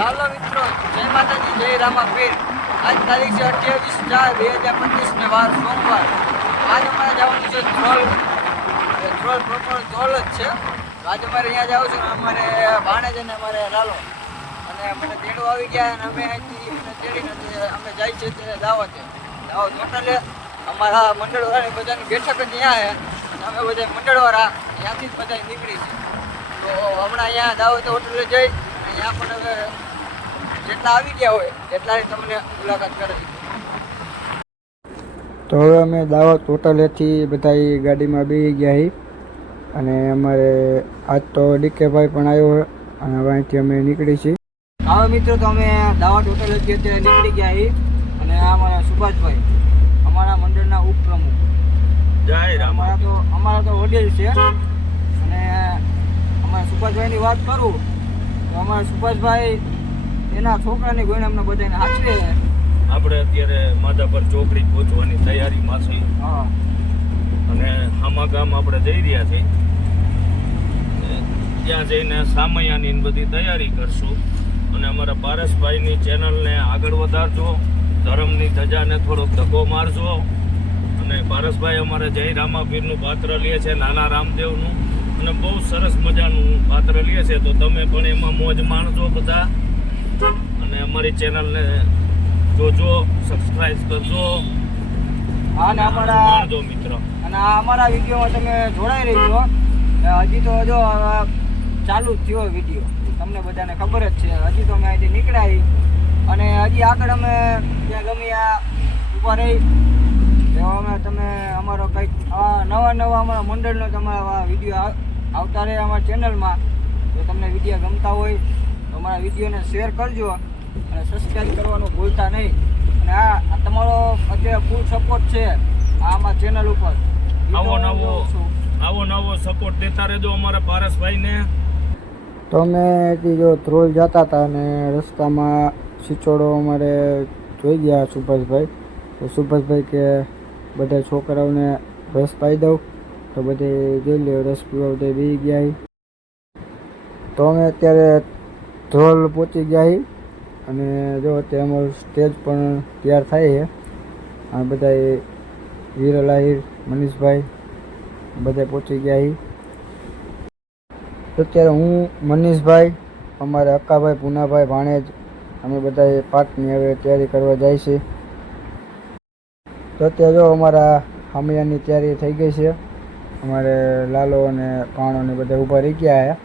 ચાલો મિત્રો, જય માતાજી, જય રામા પીર આજ તારીખ છે અઠ્યાવીસ ચાર બે હજાર પચીસ ને વાર સોમવાર. આજ અમારે જવાનું છે ધ્રોલ. ધ્રોલ પ્રોપર ધ્રોલ જ છે. તો આજે અમારે અહીંયા જાવ છે અમારે ભાણેજ અને અમારે લાલો. અને મને તેડું આવી ગયા અને અમે અહીંથી મને તેડીને તે અમે જાય છે તે દાવતે દાવત હોટલે અમારા મંડળવાળાની બધાની બેઠક જ અહીંયા છે. અમે બધા મંડળવાળા ત્યાંથી જ બધા નીકળી છે. તો હમણાં અહીંયા દાવત હોટલે જઈ. અહીંયા પણ હવે જેટલા આવી ગયા હોય એટલાની તમને મુલાકાત તો હવે અમે દાવત હોટલેથી બધા ગાડીમાં બેસી ગયા હી. અને અમારે આજ તો ડીકેભાઈ પણ આવ્યો અને અહીંથી અમે નીકળી છીએ. હા મિત્રો તો અમે દાવત હોટલેથી અત્યારે નીકળી ગયા છીએ અને આ અમારા સુભાષભાઈ અમારા મંડળના ઉપપ્રમુખ. અમારા તો અમારા તો હોટેલ છે. અને અમારા સુભાષભાઈની વાત કરું તો અમારા સુભાષભાઈ એના છોકરાની ગોઈને અમને બધાને સાચવે આપણે અત્યારે માધાપર ચોકડી પહોંચવાની તૈયારીમાં છીએ. હા. અને હામા ગામ આપણે જઈ રહ્યા છીએ. ત્યાં જઈને સામૈયાની બધી તૈયારી કરશું. અને અમારા પારસભાઈની ચેનલને આગળ વધારજો. ધર્મની ધજાને થોડોક ધક્કો મારજો. અને પારસભાઈ અમારે જય રામાપીરનું પાત્ર લે છે નાના રામદેવનું. અને બહુ સરસ મજાનું પાત્ર લે છે. તો તમે પણ એમાં મોજ માણજો બધા. અને અમારી ચેનલને જોજો સબસ્ક્રાઇબ કરજો. અને અમારા જો મિત્ર. અને આ અમારા વિડીયોમાં તમે જોડાઈ રહેજો. હજી તો જો ચાલુ જ થયો વીડિયો. તમને બધાને ખબર જ છે. હજી તો અમે અહીંથી નીકળાવી અને હજી આગળ અમે ત્યાં ગમે આ ઊભા રહી. એવા અમે તમે અમારો કંઈક નવા નવા અમારા મંડળનો તમારા વીડિયો આવતા રહે અમારા ચેનલમાં. જો તમને વીડિયો ગમતા હોય અમારા વિડીયોને શેર કરજો અને સબસ્ક્રાઈબ કરવાનું ભૂલતા નહીં. અને આ આ તમારો અત્યારે ફૂલ સપોર્ટ છે આમાં ચેનલ ઉપર. આવો નવો આવો નવો સપોર્ટ દેતા રહેજો અમારા પારસભાઈને. તો અમે જો ધ્રોલ જતા હતા અને રસ્તામાં સિચોડો અમારે જોઈ ગયા સુભાષભાઈ. તો સુભાષભાઈ કે બધા છોકરાઓને રસ પાઈ દઉં. તો બધે જોઈ લે રસ પીવા બધે બી ગયા તો અમે અત્યારે ધ્રોલ પહોંચી ગયા અને જો અત્યારે અમારું સ્ટેજ પણ તૈયાર થાય છે. આ બધા વીર અલાહીર મનીષભાઈ બધા પહોંચી ગયા તો અત્યારે હું, મનીષભાઈ, અમારે અક્કાભાઈ, પૂનાભાઈ, ભાણેજ, અમે બધા પાકની હવે તૈયારી કરવા જાય છે. તો અત્યારે જો અમારા હામિયાની તૈયારી થઈ ગઈ છે. અમારે લાલો અને પાણો ને બધા ઊભા રહી ગયા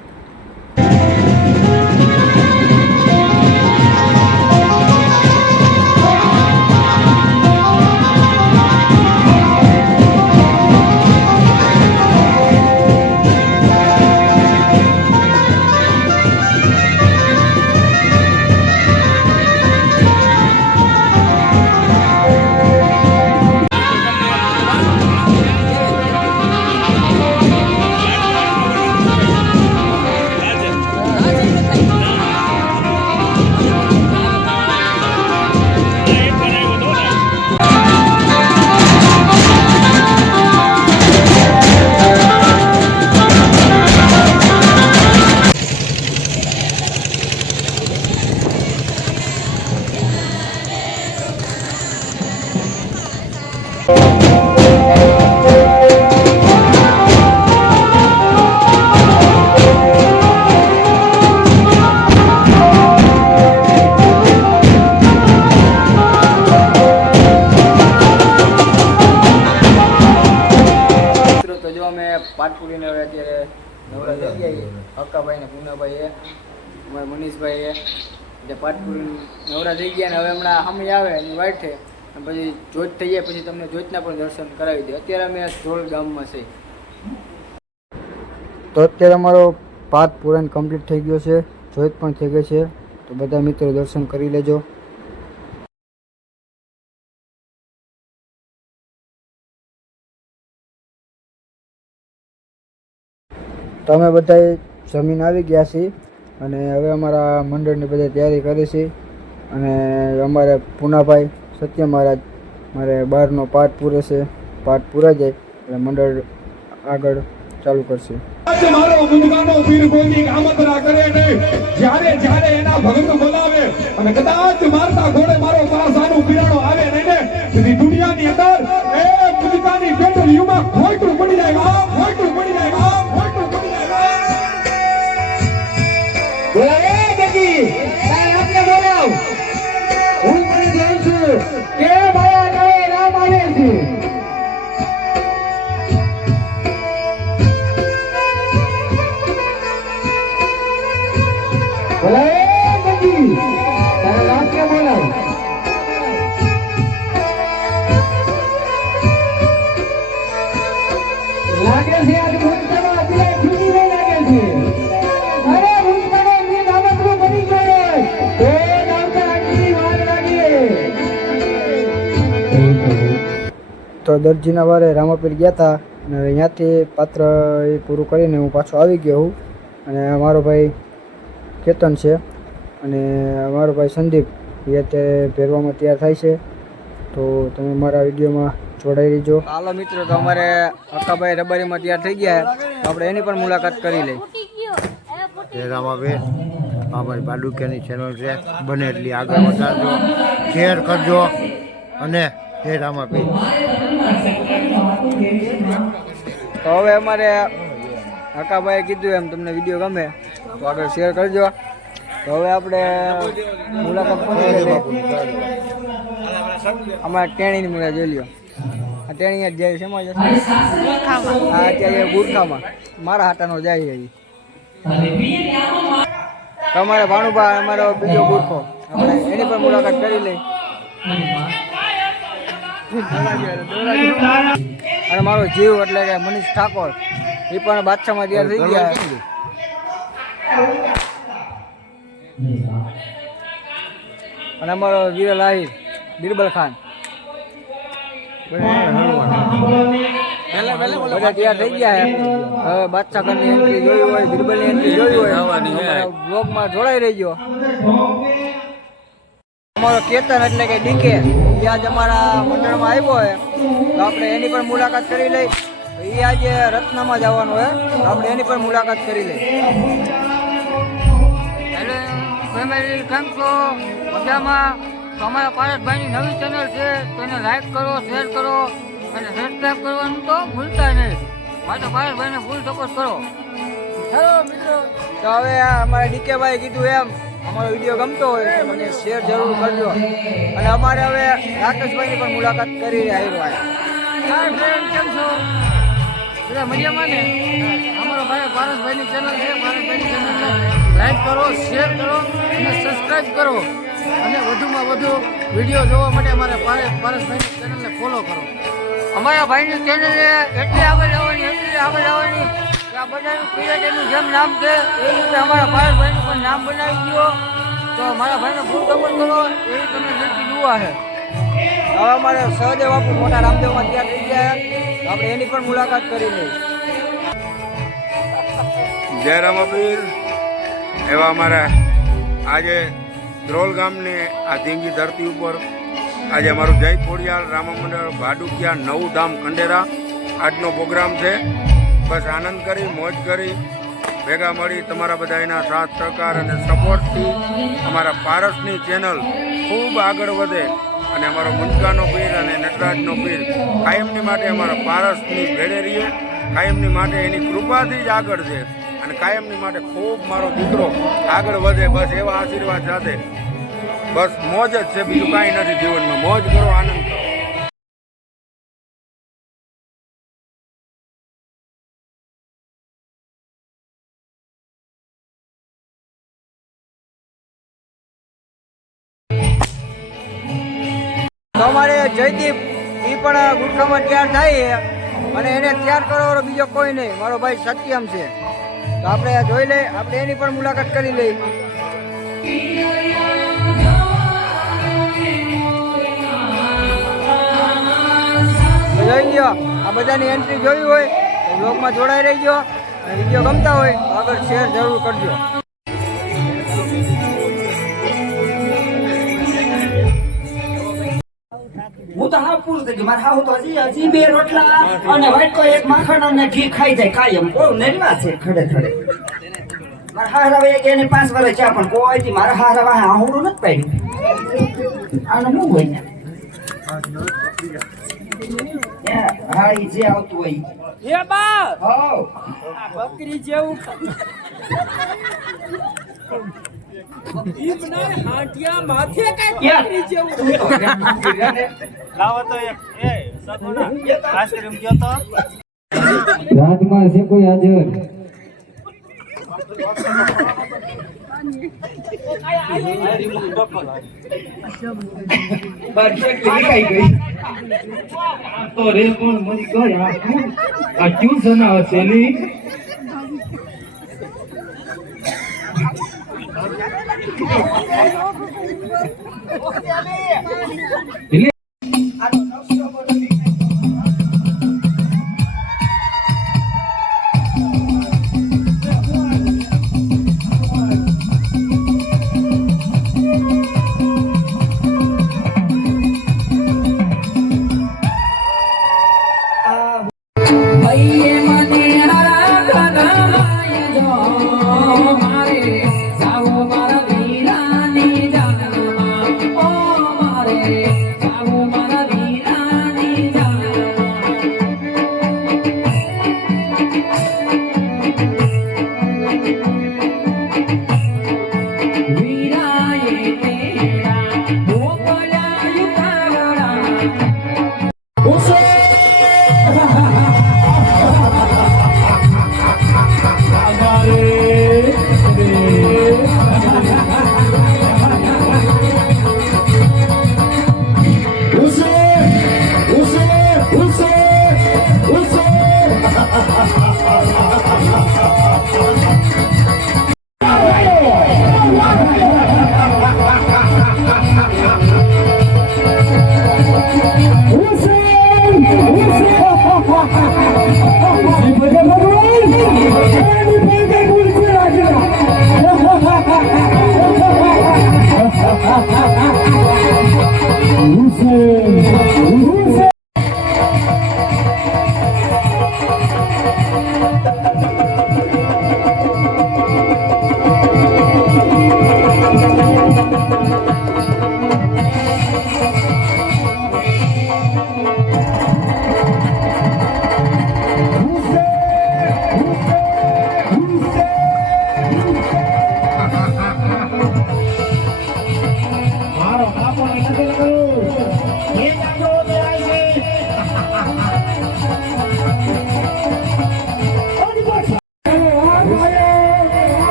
જે નવરા થઈ ગયા ને હવે હમણાં સમય આવે અને વાઠે પછી જોત થઈ જાય, પછી તમને જોતના પણ દર્શન કરાવી દે. અત્યારે અમે ધોળ ગામમાં છીએ. તો અત્યારે અમારો પાઠ પૂરણ કમ્પ્લીટ થઈ ગયો છે. જોઈત પણ થઈ ગઈ છે. તો બધા મિત્રો દર્શન કરી લેજો. તો અમે બધા જમીન આવી ગયા છીએ. અને હવે અમારા મંડળની બધી તૈયારી કરી છે. અને અમારે પૂનાભાઈ સત્ય મહારાજ, મારે બહારનો પાઠ પૂરે છે. પાઠ પૂરા જાય એટલે મંડળ આગળ ચાલુ કરશે. દુનિયાની અંદર એ મુંજગાની પેટ્રોલ યુમાં ખોટું પડી જાય, આ પડી જાય તો દરજીના વારે રામાપીર ગયા હતા અને અહીંયાથી પાત્ર એ પૂરું કરીને હું પાછો આવી ગયો હું. અને મારો ભાઈ કેતન છે અને મારો ભાઈ સંદીપ એ અત્યારે પહેરવામાં તૈયાર થાય છે. તો તમે મારા વિડીયોમાં જોડાઈ રહીજો. હાલો મિત્રો તો અમારે અક્કાભાઈ રબારીમાં તૈયાર થઈ ગયા આપણે એની પણ મુલાકાત કરી લઈ જય રામાબેન અમારી બાડુકિયાની ચેનલ છે. બને એટલી આગળ વધારજો શેર કરજો અને જય રામાબેન તો હવે અમારે અકાભાઈએ કીધું એમ તમને વીડિયો ગમે તો આગળ શેર કરજો. તો હવે આપણે મુલાકાત અમારે ટેણીની મુલાકાત જોઈ લ્યો. આ ટેણી જ જાય છે એમાં હા અત્યારે ગુરખામાં. મારા હાટાનો જાય છે ઈ. તો અમારે ભાણુભા અમારો બીજો ગુરખો. આપણે એની પણ મુલાકાત કરી લઈ અને મારો જીવ એટલે કે મનીષ ઠાકોર એ પણ બાદશાહમાં તૈયાર થઈ ગયા. અને અમારો વીરલ આહિર બિરબલ ખાન. બધા તૈયાર થઈ ગયા હવે બાદશાહ ખાનની એન્ટ્રી જોઈ હોય બિરબલની એન્ટ્રી જોઈ હોય બ્લોગમાં જોડાઈ રહેજો. અમારો કેતન એટલે કે ડીકે એ આજ અમારા મંડળમાં આવ્યો હોય તો આપણે એની પણ મુલાકાત કરી લઈ. એ આજે રત્નમાં જવાનું હોય તો આપણે એની પણ મુલાકાત કરી લઈ. હેલો ફેમિલી કેમ છો? મજામાં? તો અમારા પારસભાઈની નવી ચેનલ છે તો એને લાઈક કરો શેર કરો અને સબસ્ક્રાઈબ કરવાનું તો ભૂલતા નહીં. માટે પારસભાઈને ફૂલ સપોર્ટ કરો. હેલો મિત્રો તો હવે અમારા ડીકે ભાઈ કીધું એમ અમારો વીડિયો ગમતો હોય તો મને શેર જરૂર કરજો. અને અમારે હવે રાકેશભાઈની પણ મુલાકાત કરી રહ્યા હાય ફ્રેન્ડ કેમ છો? બધા મજામાં ને? અમારો ભાઈ પારસભાઈની ચેનલ છે, પારસભાઈની ચેનલને લાઈક કરો શેર કરો અને સબસ્ક્રાઈબ કરો. અને વધુમાં વધુ વીડિયો જોવા માટે અમારે પારસ પારસભાઈની ચેનલને ફોલો કરો. અમારા ભાઈની ચેનલને એટલી આગળ આવવાની એટલી આગળ કે નામ છે, એ રીતે તો મારા ભાઈને હવે અમારે સહદેવ બાપુ મોટા રામદેવમાં ત્યાં થઈ ગયા આપણે એની પણ મુલાકાત કરી લઈ જય રામાપીર. એવા અમારા આજે ધ્રોલ ગામની આ ધીંગી ધરતી ઉપર આજે અમારું જય ખોડિયાલ રામા મંડળ ભાડુકિયા નવું ધામ ખંડેરા. આજનો પ્રોગ્રામ છે. બસ આનંદ કરી, મોજ કરી, ભેગા મળી તમારા બધા એના સાથ, સહકાર અને સપોર્ટથી અમારા પારસની ચેનલ ખૂબ આગળ વધે અને અમારો મુંજકાનો પીર અને નટરાજનો પીર કાયમની માટે અમારા પારસની ભેળે રહીએ, કાયમની માટે એની કૃપાથી જ આગળ છે અને કાયમની માટે ખૂબ મારો દીકરો આગળ વધે, બસ એવા આશીર્વાદ સાથે. બસ મોજ જ છે, બીજું કાંઈ નથી જીવનમાં. મોજ કરો, આનંદ અમારે જયદીપ એ પણ ગુટખામાં તૈયાર થાય અને એને તૈયાર કરવાનો બીજો કોઈ નહીં. મારો ભાઈ સત્યમ છે. તો આપણે જોઈ લઈએ. આપણે એની પણ મુલાકાત કરી લઈએ. જોઈ ગયો? આ બધાની એન્ટ્રી જોઈ હોય તો બ્લોગમાં જોડાઈ ગયો અને વીડિયો ગમતા હોય તો આગળ શેર જરૂર કરજો. થઈ ગયું મારે હાવ તો હજી હજી બે રોટલા અને વાટકો એક માખણ અને ઘી ખાઈ જાય કાયમ બહુ નરવા છે ખડે ખડે. મારા હારા એક એને પાંચ વર્ષ છે પણ કોઈ દી મારા હારા વાહ આવડું નથી પાડ્યું. આને હું હોય? હા ઈ જે આવતું હોય. એ બા હોવ. બકરી જેવું હાંટિયા માથે કઈ બકરી જેવું. લાવો તો એક. એ સગુણા આઈસ્ક્રીમ ગયો તો? રાજમાં છે કોઈ હાજર. બસ એટલી તો રે પણ મરી ગયા? આ ક્યું જનાવર છે એની? આનો આજ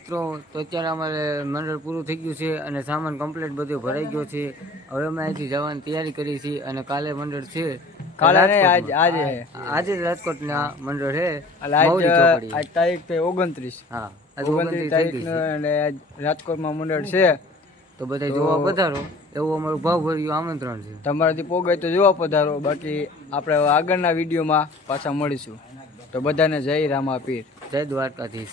મિત્રો તો અત્યારે અમારે મંડળ પૂરું થઈ ગયું છે અને સામાન કમ્પ્લીટ બધું ભરાઈ ગયો છે. હવે અમે અહીંથી જવાની તૈયારી કરી છીએ અને કાલે મંડળ છે. આજ- આજે. રાજકોટના મંડળ છે. આજ તારીખ તે ઓગણત્રીસ. હા ઓગણત્રીસ 29 થઈ ગઈ અને આજ રાજકોટમાં મંડળ છે. તો બધા જોવા પધારો. એવું અમારું ભાવભર્યું આમંત્રણ છે. તમારાથી પોગાય તો જોવા પધારો. બાકી આપણે આગળના વિડીયોમાં પાછા મળીશું. તો બધાને જય રામા પીર જય દ્વારકાધીશ.